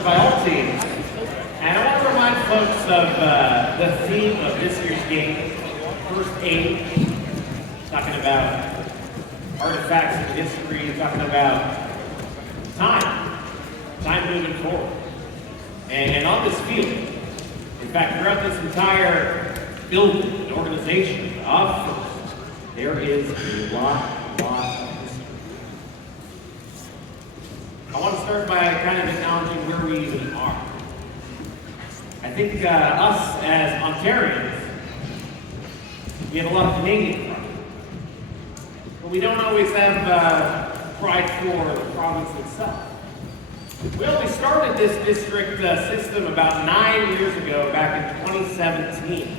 congratulations by all teams. And I want to remind folks of the theme of this year's game, First Aid. Talking about artifacts of history, talking about time moving forward. And on this field, in fact, throughout this entire building and organization of First, there is a lot of history. I want to start by kind of acknowledging where we even are. I think us as Ontarians, we have a lot of Canadian pride. But we don't always have pride for the province itself. We only started this district system about 9 years ago, back in 2017.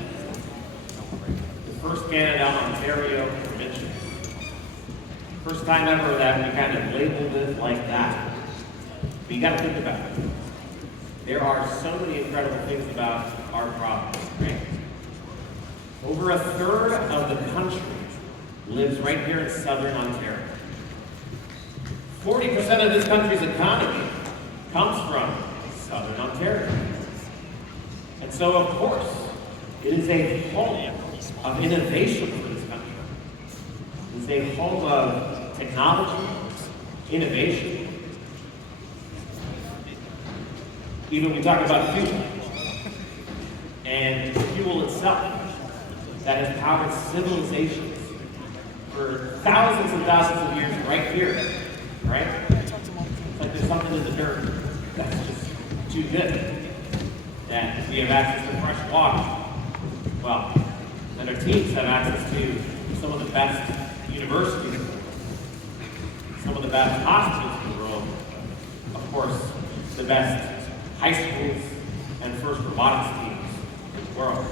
The first Canada, Ontario provincial. First time ever that we kind of labeled it like that. But you got to think about it. There are so many incredible things about our province, right? Over a third of the country lives right here in southern Ontario. 40% of this country's economy comes from southern Ontario. And so, of course, it is a home of innovation for this country. It's a home of technology, innovation. Even we talk about fuel, and fuel itself that has powered civilizations for thousands and thousands of years right here, right? It's like there's something in the dirt that's just too good, that we have access to fresh water. Well, that our teams have access to some of the best universities in the world, some of the best hospitals in the world, of course, the best high schools and First robotics teams in the world.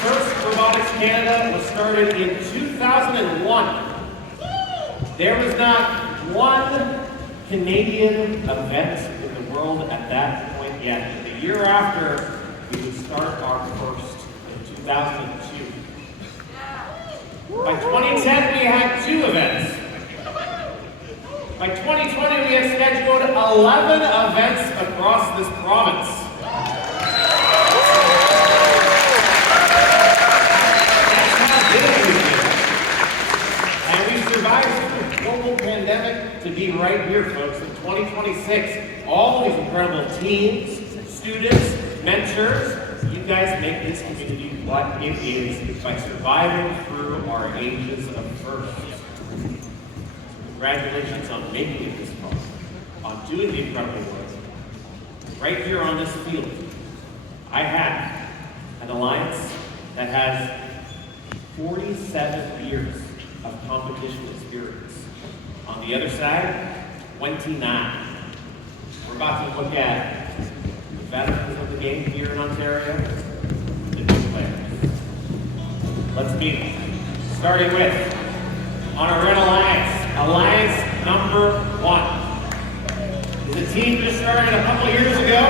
First Robotics Canada was started in 2001. There was not one Canadian event in the world at that point yet. The year after, we would start our first in 2002. By 2010, we had 2 events. By 2020, we have scheduled 11 events across this province. That's how big we've been. And we've survived through a global pandemic to be right here, folks, in 2026. All these incredible teams, students, mentors, you guys make this community what it is by surviving through our ages of first. Congratulations on making it this far, on doing the incredible work. Right here on this field, I have an alliance that has 47 years of competition experience. On the other side, 29. We're about to look at the veterans of the game here in Ontario, the new players. Let's meet. Starting with, on our Red Alliance, Alliance number 1. It's a team just started a couple years ago.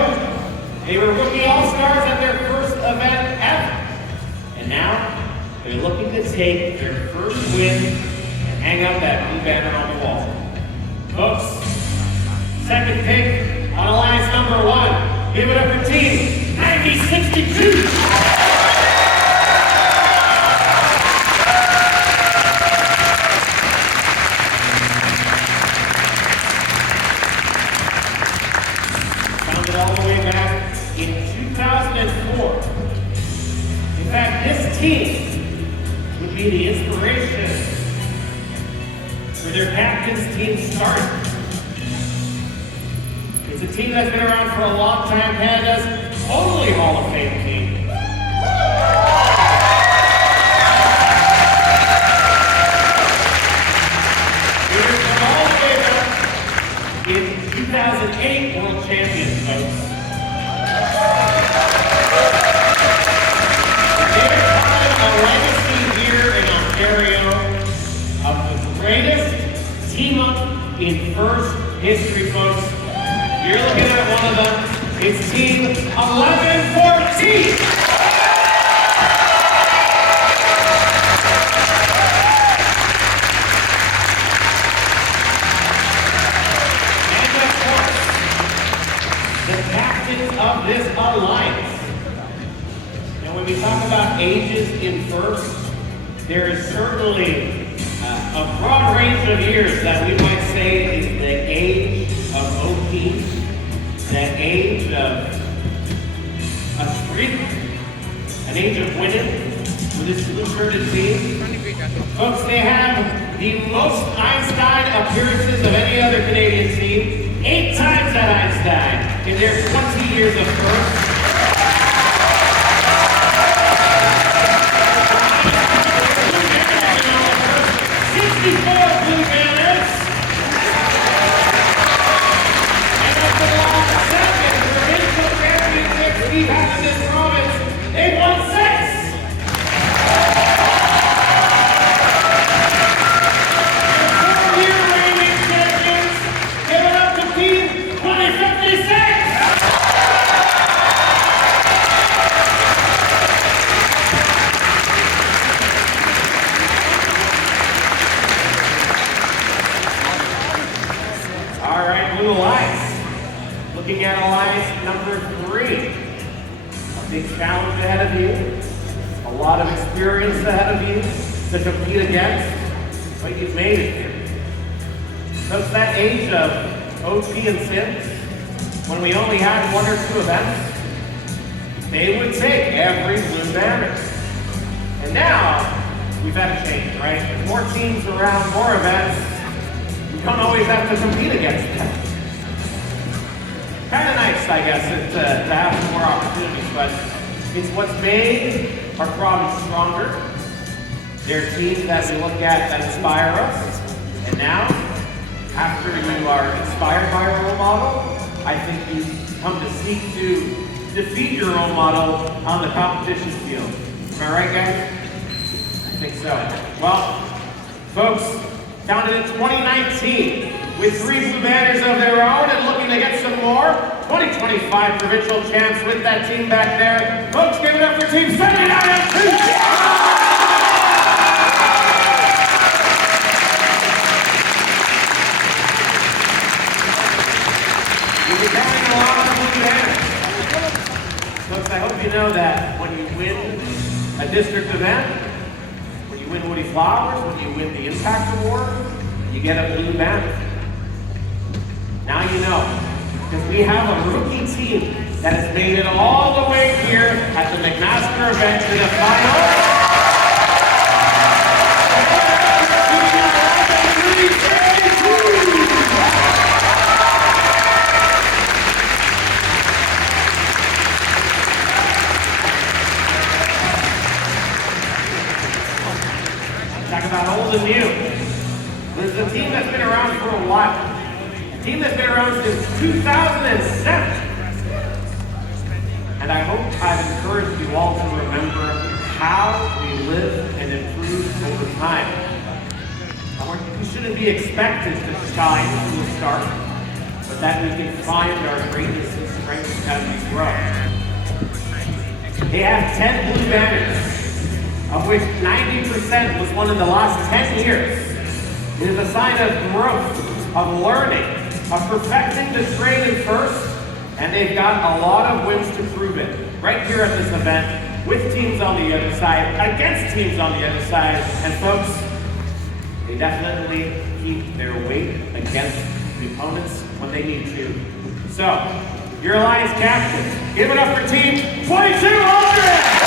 They were rookie all-stars at their first event ever. And now, they're looking to take their first win and hang up that blue banner on the wall. Folks, second pick on Alliance number 1. Give it up for team 9062. All the way back in 2004. In fact, this team would be the inspiration for their captain's team start. It's a team that's been around for a long time, Canada's only Hall of Fame team. We're from all the way back in 2008 World Champions, folks. A legacy here in Ontario of the greatest team-up in First history, folks. You're looking at one of them. It's Team 1114. Alliance. And when we talk about ages in first, there is certainly a broad range of years that we might say is the age of OP, the age of a streak, an age of winning with this blue-shirted team. Folks, they have the most Einstein appearances of any other Canadian team, 8 times at Einstein in their 20 years of first. 64 Blue Banners. And of the last second provincial championships we've had in this province, they've won 6. And 4-year reigning champions, give it up to Team 2056. Blue Alliance. Looking at Alliance number 3. A big challenge ahead of you. A lot of experience ahead of you to compete against, but you've made it here. So it's that age of OP and Sims, when we only had 1 or 2 events, they would take every blue banner. And now, we've had a change, right? With more teams around, more events, we don't always have to compete against them. Kind of nice, I guess, to have some more opportunities, but it's what's made our province stronger. There are teams that we look at that inspire us, and now, after you are inspired by a role model, I think you come to seek to defeat your role model on the competition field. Am I right, guys? I think so. Well, folks, founded in 2019, with 3 blue banners of their own and looking to get some more. 2025 provincial champs with that team back there. Folks, give it up for Team 79 FC! You'll be carrying a lot of blue banners. Folks, I hope you know that when you win a district event, when you win Woody Flowers, when you win the Impact Award, you get a blue banner. Now you know, because we have a rookie team that has made it all the way here at the McMaster event to the final. Talk about old and new. There's a team that's been around for a while. A team that's been around since 2007. And I hope I've encouraged you all to remember how we live and improve over time. We shouldn't be expected to shine from the start, but that we can find our greatness and strengths as we grow. They have 10 blue banners, of which 90% was won in the last 10 years. It is a sign of growth, of learning, of perfecting the trade in first, and they've got a lot of wins to prove it. Right here at this event, with teams on the other side, against teams on the other side, and folks, they definitely keep their weight against the opponents when they need to. So, your Alliance captain, give it up for Team 2200!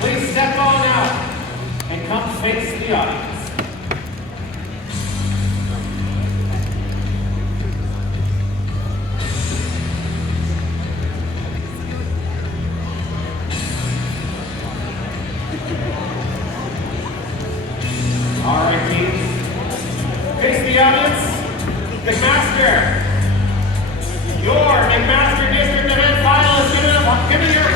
Please step on out and come face the audience. All right, teams. Face the audience. McMaster. Your McMaster District Event finalists, give it your